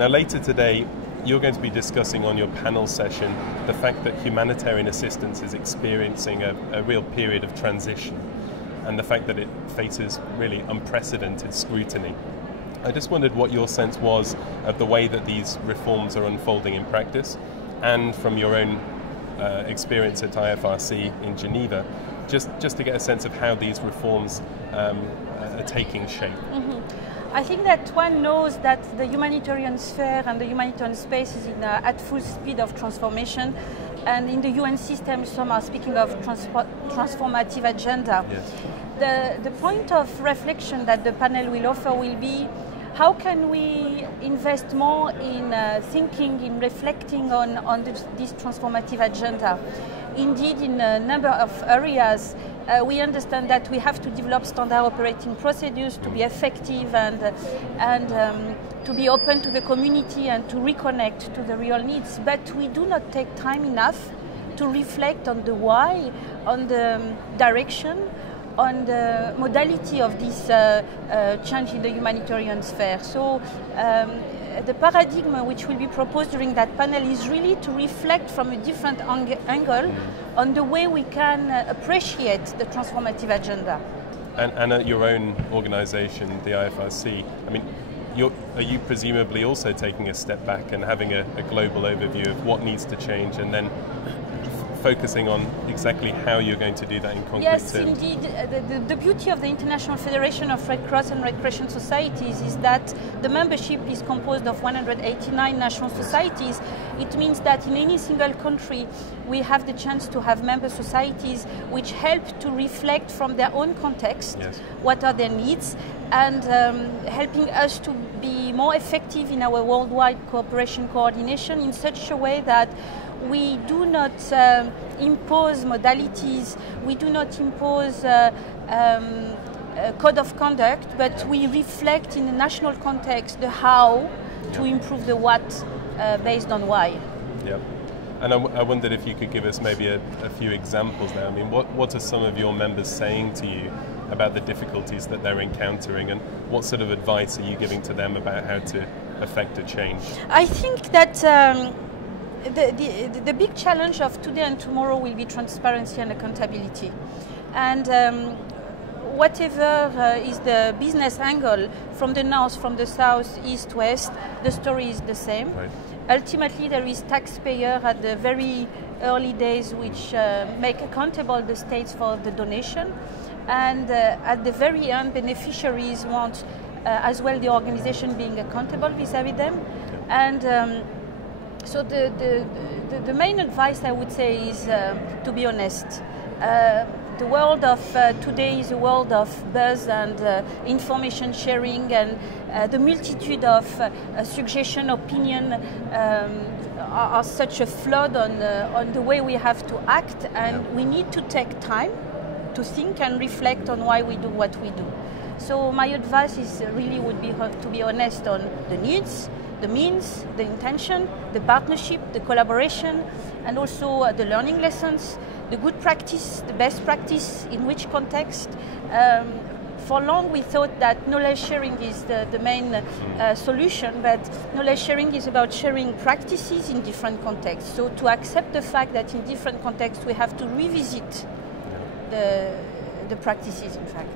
Now later today, you're going to be discussing on your panel session the fact that humanitarian assistance is experiencing a real period of transition, and the fact that it faces really unprecedented scrutiny. I just wondered what your sense was of the way that these reforms are unfolding in practice, and from your own experience at IFRC in Geneva, just to get a sense of how these reforms are taking shape. I think that one knows that the humanitarian sphere and the humanitarian space is at full speed of transformation, and in the UN system some are speaking of transformative agenda. Yes. The point of reflection that the panel will offer will be how can we invest more in thinking, in reflecting on this transformative agenda. Indeed, in a number of areas, we understand that we have to develop standard operating procedures to be effective and to be open to the community and to reconnect to the real needs. But we do not take time enough to reflect on the why, on the direction, on the modality of this change in the humanitarian sphere. So the paradigm which will be proposed during that panel is really to reflect from a different angle on the way we can appreciate the transformative agenda. And at your own organization, the IFRC, I mean, are you presumably also taking a step back and having a global overview of what needs to change, and then focusing on exactly how you're going to do that in concrete terms? Yes, indeed. The beauty of the International Federation of Red Cross and Red Crescent Societies is that the membership is composed of 189 national societies. It means that in any single country we have the chance to have member societies which help to reflect from their own context, yes, what are their needs, and helping us to be more effective in our worldwide cooperation coordination in such a way that we do not impose modalities, we do not impose a code of conduct, but we reflect in a national context the how to improve the what based on why. Yeah. And I wondered if you could give us maybe a few examples there. I mean, what are some of your members saying to you about the difficulties that they're encountering, and what sort of advice are you giving to them about how to effect a change? I think that the big challenge of today and tomorrow will be transparency and accountability. And whatever is the business angle, from the north, from the south, east, west, the story is the same. Right. Ultimately, there is taxpayer at the very early days which make accountable the states for the donation. And at the very end, beneficiaries want as well the organization being accountable vis-à-vis them. And so the main advice I would say is to be honest. The world of today is a world of buzz and information sharing, and the multitude of suggestion, opinion are such a flood on the way we have to act, and we need to take time to think and reflect on why we do what we do. So my advice is really would be to be honest on the needs, the means, the intention, the partnership, the collaboration, and also the learning lessons, the good practice, the best practice, in which context. For long we thought that knowledge sharing is the main solution, but knowledge sharing is about sharing practices in different contexts. So to accept the fact that in different contexts we have to revisit the practices, in fact.